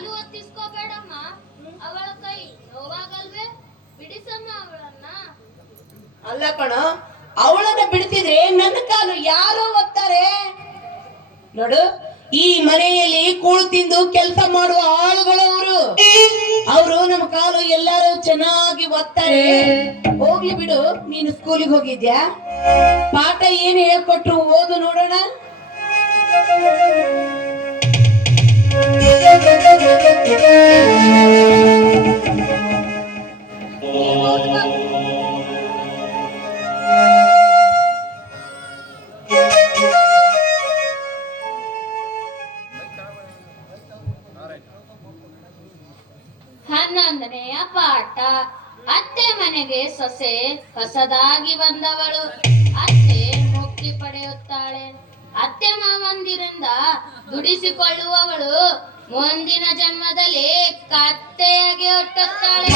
ಕಾಲು ಒತ್ತಿಸ್ಕೋಬೇಡಮ್ಮ, ಅವಳ ಕೈ ನೋವಾಗಲ್ವೇ? ಬಿಡಿಸಮ್ಮ ಅವಳನ್ನ. ಅಲ್ಲ ಕಣ, ಅವಳನ್ನ ಬಿಡ್ತಿದ್ರೆ ನನ್ನ ಕಾಲು ಯಾರೋ ಒತ್ತಾರೆ ನೋಡು. ಈ ಮನೆಯಲ್ಲಿ ಕೂಳು ತಿಂದು ಕೆಲಸ ಮಾಡುವ ಆಳುಗಳವರು, ಅವರು ನಮ್ಮ ಕಾಲು ಎಲ್ಲರೂ ಚೆನ್ನಾಗಿ ಒತ್ತಾರೆ. ಹೋಗ್ಲಿ ಬಿಡು, ನೀನು ಸ್ಕೂಲಿಗೆ ಹೋಗಿದ್ಯಾ? ಪಾಠ ಏನು ಹೇಳ್ಕೊಟ್ರು ಓದು ನೋಡೋಣ. ಹನ್ನೊಂದನೆಯ ಪಾಠ. ಅತ್ತೆ ಮನೆಗೆ ಸೊಸೆ ಹೊಸದಾಗಿ ಬಂದವಳು. ಅತ್ತೆ ಮುಕ್ತಿ ಪಡೆಯುತ್ತಾಳೆ. ಅತ್ತೆ ಮಾವಂದಿರಿಂದ ದುಡಿಸಿಕೊಳ್ಳುವವಳು ಮುಂದಿನ ಜನ್ಮದಲ್ಲಿ ಕತ್ತೆಯಾಗಿ ಹುಟ್ಟುತ್ತಾಳೆ.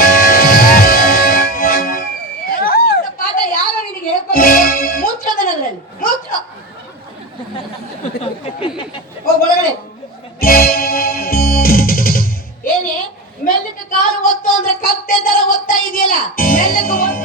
ಪಾಠ ಯಾರು ನಿನಗೆ ಹೇಳ್ಕೊಂಡು ಮುಚ್ಚೋದನದ್ರಲ್ಲಿ ಮುಚ್ಚ ಒಳಗಡೆ. ಏನೇ ಮೆಲ್ಲಕ್ಕೆ ಕಾಲು ಒತ್ತು ಅಂದ್ರೆ ಕತ್ತೆ ತರ ಒತ್ತಾ ಇದೆಯಲ್ಲ, ಮೆಲ್ಲಕ್ಕೆ ಒತ್ತು.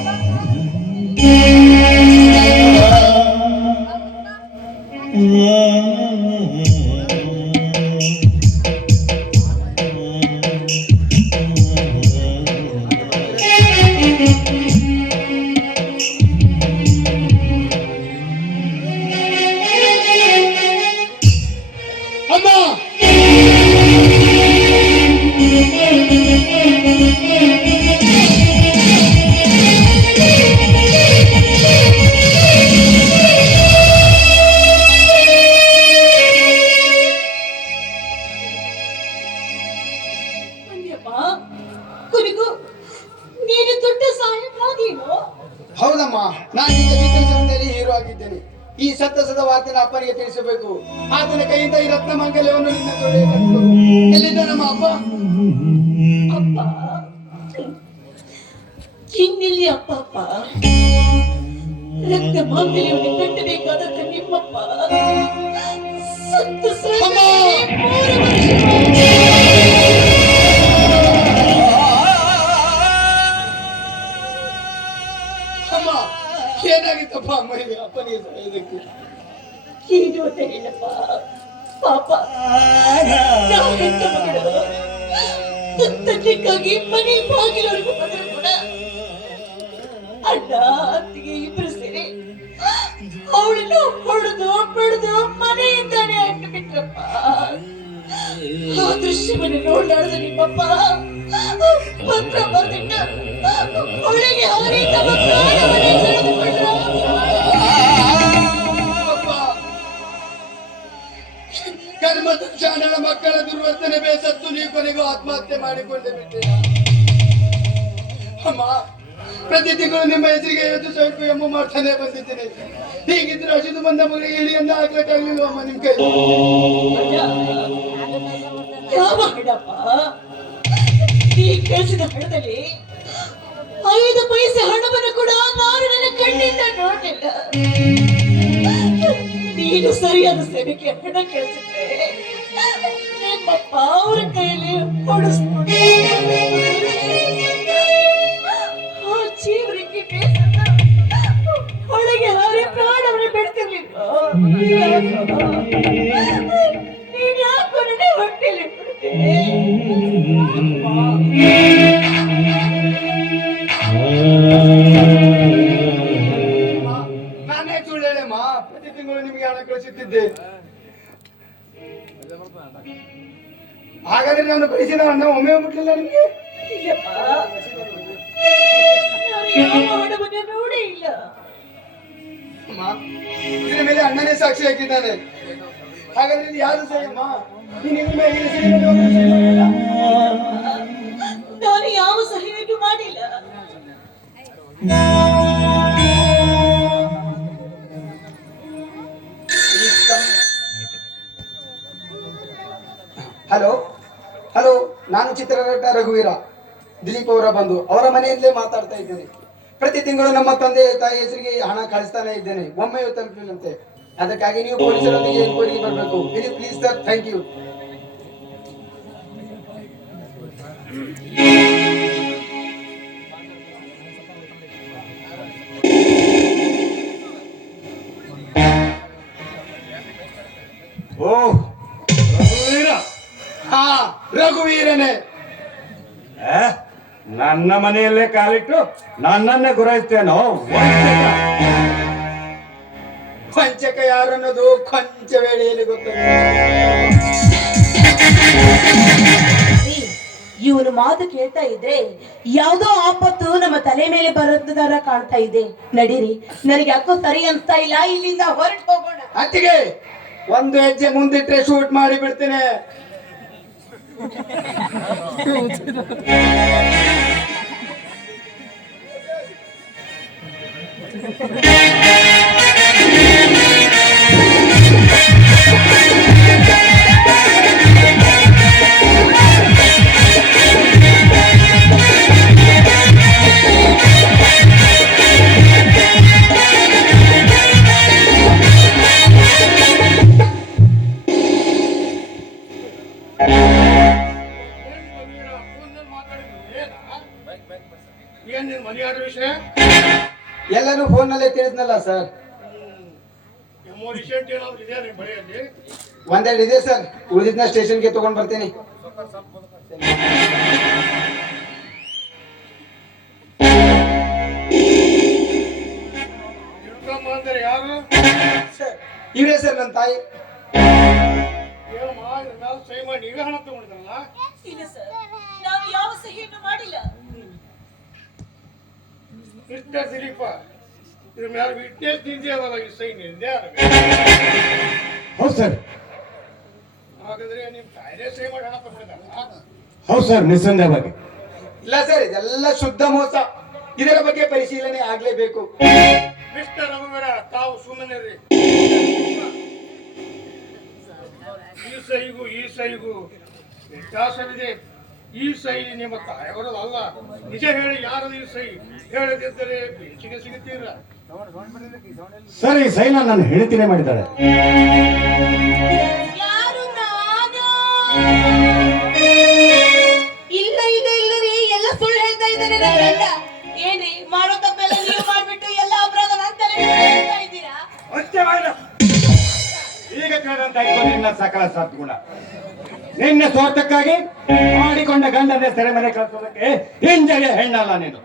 ಹೌದಮ್ಮ, ನಾನೀಗ ಚಿತ್ರಸಂತೆಯಲ್ಲಿ ಹೀರೋ ಆಗಿದ್ದೇನೆ. ಈ ಸತ್ತಸದ ವಾರ್ತೆನ ಅಪ್ಪನಿಗೆ ತಿಳಿಸಬೇಕು. ಆತನ ಕೈಯಿಂದ ಈ ರತ್ನ ಮಂಗಲ್ಯವನ್ನು ನಿನ್ನ ತೊಡೆ ಎಲ್ಲಿದ್ದ ನಮ್ಮ ಅಪ್ಪ? ಅಪ್ಪ ಇನ್ನಿಲ್ಲಿ ಅಪ್ಪ ಅಪ್ಪ ರಕ್ತ ಮಾಂಗಲ್ಯವನ್ನು ಕಟ್ಟಬೇಕಾದ ನಿಮ್ಮಪ್ಪ ಸತ್ತು ಅಮ್ಮ, ಏನಾಗಿತ್ತಪ್ಪ ಅಮ್ಮನಿಗೆ ಅಪ್ಪನಿಗೆ ಸಾಯೋದಕ್ಕೆ? ಏನು ಅಂತ ಹೇಳಪ್ಪ ಪಾಪ. ತಂದೆಗಾಗಿ ಮನೆ ಬಾಗಿಲವರೆಗೂ ಬಂದ್ರು ಕೂಡ ಅಣ್ಣ ಅತ್ತಿಗೆ ಇಬ್ರು ಸೇರಿ ಅವಳನ್ನ ಹೊಡೆದು ಬಿಡ್ದು ಮನೆಯಿಂದಾನೆ ಅಡ್ಡು ಬಿಟ್ರಪ್ಪ. ಆ ದೃಶ್ಯವನ್ನು ನೋಡಲಾರ್ದ ನಿಮ್ಮಪ್ಪ ಪತ್ರ ಬರೆದಿಟ್ಟ ಒಳಗೆ ಹಾರಿ ತಮ್ಮ ಪ್ರಾಣವನ್ನೇ ಕಳೆದುಕೊಂಡ್ರು. ಕರ್ಮದ ಚಾಣನ ಮಕ್ಕಳ ದುರ್ವರ್ತನೆ ಬೇಸತ್ತು ನೀ ಕೊನೆಗೂ ಆತ್ಮಹತ್ಯೆ ಮಾಡಿಕೊಂಡೆ ಬಿಟ್ಟೆ. ಅಮ್ಮ, ಪ್ರತಿ ತಿಂಗಳು ನಿಮ್ಮ ಹೆಸರಿಗೆ 50,000 ಎಂಬ ಮಾಡ್ತಾನೆ ಬಂದಿದ್ದೇನೆ. ಹೀಗಿದ್ರೆ ಅಶುದು ಬಂದ ಮಗಳಿಗೆ ಇಳಿಯನ್ನ ಹಾಕ್ಲಿಕ್ಕಾಗ್ಲಿಲ್ಲ ಅಮ್ಮ ನಿಮ್ ಕೈ. ಯಾವ ಹಣಪ್ಪ? ಈ ಕೆಲಸದ ಹಣದಲ್ಲಿ 5 ಪೈಸೆ ಹಣವನ್ನು ಕೂಡ ನಾನು ನನ್ನ ಕಣ್ಣಿಂದ ನೋಡಲಿಲ್ಲ. ನೀನು ಸರಿಯಾದ ಸೇವೆಗೆ ಹಣ ಕೇಳಿಸಿದ್ರೆ ನಿಮ್ಮಪ್ಪ ಅವರ ಕೈಯಲ್ಲಿ ಹೊಡಿಸ್ಕೊಂಡು ಆ ಜೀವನಕ್ಕೆ ಬೇಸತ್ತ ಒಳಗೆ ಹಾರಿ ಪ್ರಾಣವನ್ನು ಬಿಡ್ತಿರ್ಲಿಲ್ಲ. ನೀನು ಯಾಕೋ ನನ್ನ ಹೊಟ್ಟೆಯಲ್ಲಿ ಬಿಡ್ತೆ? ನಾನೇ ಸುಳ್ಳೇಳಮ್ಮ, ಪ್ರತಿ ತಿಂಗಳು ನಿಮಗೆ ಹಣ ಕಳಿಸುತ್ತಿದ್ದೆ. ಹಾಗಾದ್ರೆ ನಾನು ಕಳಿಸಿದ ಹಣ ಒಮ್ಮೆ ಮುಟ್ಲಿಲ್ಲ ನಿಮ್ಗೆ? ಇಲ್ಲಪ್ಪ, ನಾನು ಯಾವ ಹಣವನ್ನು ನೋಡೇ ಇಲ್ಲ. ಅಮ್ಮ, ಇದರ ಮೇಲೆ ಅಣ್ಣನೇ ಸಾಕ್ಷಿ ಹಾಕಿದ್ದಾನೆ. ಹಾಗಾದ್ರೆ ಇದು ಯಾರು ಸಹಿ ಅಮ್ಮ? ನಾನು ಯಾವ ಸಹಿಯನ್ನು ಮಾಡಿಲ್ಲ. ಹಲೋ ಹಲೋ, ನಾನು ಚಿತ್ರನಟ ರಘುವೀರ, ದಿಲೀಪ್ ಅವರ ಬಂಧು. ಅವರ ಮನೆಯಲ್ಲೇ ಮಾತಾಡ್ತಾ ಇದ್ದೇನೆ. ಪ್ರತಿ ತಿಂಗಳು ನಮ್ಮ ತಂದೆ ತಾಯಿ ಹೆಸರಿಗೆ ಹಣ ಕಳಿಸ್ತಾನೆ ಇದ್ದೇನೆ. ಒಮ್ಮೆ ತಲುಪಿಲ್ಲಂತೆ. ಅದಕ್ಕಾಗಿ ನೀವು ಪೊಲೀಸರೊಂದಿಗೆ ಎನ್ಕ್ವೈರಿಗೆ ಬರಬೇಕು. Please sir, thank you. ಓ ರಘುವೀರ, ಹಾ, ರಘುವೀರನೇ. ಆ? ನನ್ನ ಮನೆಯಲ್ಲೇ ಕಾಲಿಟ್ಟು ನನ್ನನ್ನೇ ಗುರಾಯಿಸ್ತೇನೋ ವಂಚಕ. ವಂಚಕ ಯಾರನ್ನೋದು ಕೊಂಚ ವೇಳೆಯಲ್ಲಿ ಗೊತ್ತಾಗ ಇವನು ಮಾತು ಕೇಳ್ತಾ ಇದ್ರೆ ಯಾವುದೋ ಆಪತ್ತು ನಮ್ಮ ತಲೆ ಮೇಲೆ ಬರೋದರ ಕಾಣ್ತಾ ಇದೆ. ನಡೀರಿ, ನನಗೆ ಯಾಕೋ ಸರಿ ಅನ್ಸ್ತಾ ಇಲ್ಲ, ಇಲ್ಲಿಂದ ಹೊರಟು ಹೋಗೋಣ. ಅತ್ತಿಗೆ ಒಂದು ಹೆಜ್ಜೆ ಮುಂದಿಟ್ರೆ ಶೂಟ್ ಮಾಡಿ ಬಿಡ್ತೇನೆ. ಏನ್ ನಿನ್ ಮನೆಯಾದ ವಿಷಯ? ಎಲ್ಲರೂ ಫೋನ್ ನಲ್ಲೇ ತಿಳಿದ್ನಲ್ಲ ಸರ್. ಎಮೋರಿಷೆಂಟ್ ಏನಾದ್ರು ಇದೆಯಾ ನಿಮ್ ಬಳಿಯಲ್ಲಿ? ಒಂದೆರಡು ಇದೆ ಸರ್, ಉಳಿದಿದ್ನ ಸ್ಟೇಷನ್ಗೆ ತಗೊಂಡ್ ಬರ್ತೀನಿ. ತಿಳ್ಕೊಂಬ ಅಂದ್ರೆ ಯಾರು? ಸರ್, ಇವರೇ ಸರ್ ನನ್ನ ತಾಯಿ. ಏನಮ್ಮ ಇದ್ರ ಮ್ಯಾಲ ಸಹಿ ಮಾಡಿ ನೀವೇ ಹಣ ತಗೊಂಡಿದ್ರಲ್ಲ? ಇಲ್ಲ ಸರ್, ನಾನು ಯಾವ ಸಹಿಯನ್ನು ಮಾಡಿಲ್ಲ. ಮಿಸ್ಟರ್ ದಿಲೀಪ, ಇದ್ರ ಮ್ಯಾಲ ವಿಟ್ನೆಸ್ ನಿಂದೆ ಅದಲ್ಲ, ಈ ಸಹಿ ನಿಂದೆ ಅದ. ಹೌದು ಸರ್, ಹಾಗಾದ್ರೆ ನಿಮ್ ತಾಯಿನೇ ಸಹಿ ಮಾಡಿ ಹಣ ತಗೊಂಡಿದ್ರಲ್ಲ? ಹೌದು ಸರ್, ನಿಸ್ಸಂದೇಹವಾಗಿ. ಇಲ್ಲ ಸರ್, ಇದೆಲ್ಲ ಶುದ್ಧ ಮೋಸ. ಇದರ ಬಗ್ಗೆ ಪರಿಶೀಲನೆ ಆಗ್ಲೇಬೇಕು. ಮಿಸ್ಟರ್ ರಘುವೀರ, ತಾವು ಸುಮ್ಮನಿರ್ರಿ. ಈ ಸಹಿಗೂ ವ್ಯತ್ಯಾಸವಿದೆ. ಈ ಸಹಿ ನಿಮ್ಮ ತಾಯವರದಲ್ಲ. ನಿಜ ಹೇಳಿ, ಯಾರದು ಈ ಸಹಿ? ಹೇಳದಿದ್ದರೆ ಬೇಚಿಗೆ ಸಿಗುತ್ತೀರ. ಸರ್, ಈ ಸೈನ ನನ್ನ ಹೆಂಡತಿನೇ ಮಾಡಿದ್ದಾಳೆ. ಯಾರು? ನಾನು ಇಲ್ಲ, ಈಗ ಇಲ್ಲರಿ, ಎಲ್ಲ ಸುಳ್ಳು ಹೇಳ್ತಾ ಇದ್ದಾರೆ ನನ್ನ ಗಂಡ. ಏನ್ರಿ, ಮಾಡೋ ತಪ್ಪೆಲ್ಲ ನೀವು ಮಾಡ್ಬಿಟ್ಟು ಎಲ್ಲ ಅಪರಾಧ ನನ್ನ ತಲೆ ಮೇಲೆ ಹೇಳ್ತಾ ಇದ್ದೀರಾ? ಈಗ ಕೇಳಿದಂತಾಯ್ತು ನಿನ್ನ ಸಕಲ ಸದ್ಗುಣ. ನಿನ್ನ ಸ್ವಾರ್ಥಕ್ಕಾಗಿ ಮಾಡಿಕೊಂಡ ಗಂಡನೇ ಸೆರೆಮನೆ ಕಳಿಸೋದಕ್ಕೆ ಹಿಂಜರಿಯ ಹೆಣ್ಣಲ್ಲ ನೀನು.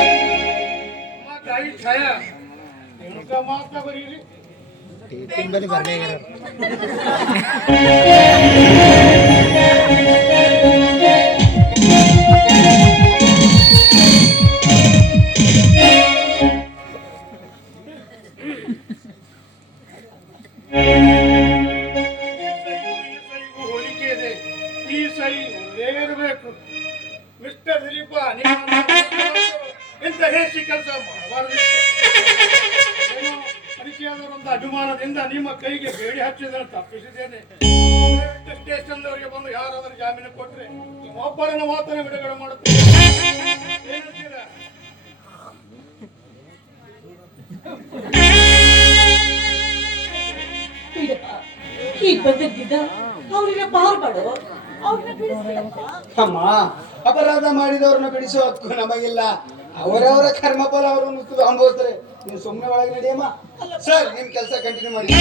ನಮ್ಮ ತಾಯಿ ಛಾಯಾ ತಿಳ್ಕ ಮಾತ್ರ ಬರೀರಿ. ಈ ಸಹಿಗೂ ಹೋಲಿಕೆ ಇದೆ. ಈ ಸಹಿ ಒಂದೇ ಇರಬೇಕು. ಮಿಸ್ಟರ್ ದಿಲೀಪ, ಇಂಥ ಹೇಸಿ ಕೆಲಸ ಮಾಡಬಾರದಿತ್ತು. ಏನೋ ಪರಿಚಯದವರೊಂದು ಅಭಿಮಾನದಿಂದ ನಿಮ್ಮ ಕೈಗೆ ಬೇಡಿ ಹಚ್ಚಿದ್ರೆ ತಪ್ಪಿಸಿದ್ದೇನೆ. ಸ್ಟೇಷನ್ದವರಿಗೆ ಬಂದು ಯಾರಾದರೂ ಜಾಮೀನು ಕೊಟ್ರೆ ಒಬ್ಬರನ್ನು ಮಾತ್ರ ಬಿಡುಗಡೆ ಮಾಡುತ್ತೇನೆ. ಏನಂತೀರಾ? ಈಗ ಬಂದಿದ್ದ ಅವ್ರನ್ನ ಪಾರು ಮಾಡು, ಅವ್ರನ್ನ ಬಿಡಿಸ್ಬಿಡಪ್ಪ. ಅಮ್ಮ, ಅಪರಾಧ ಮಾಡಿದವ್ರನ್ನ ಬಿಡಿಸೋ ಹಕ್ಕು ನಮಗಿಲ್ಲ. ಅವರವರ ಕರ್ಮ ಫಲ ಅವರನ್ನು ಅನುಭವಿಸ್ತಾರೆ. ನೀವು ಸುಮ್ಮನೆ ಒಳಗೆ ನಡಿಯಮ್ಮ. ಸರ್, ನಿಮ್ ಕೆಲಸ ಕಂಟಿನ್ಯೂ ಮಾಡಿ.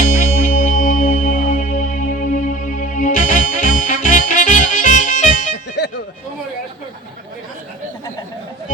ಸುಮಾರು ಎಷ್ಟು ನಡೆಯುತ್ತೆ.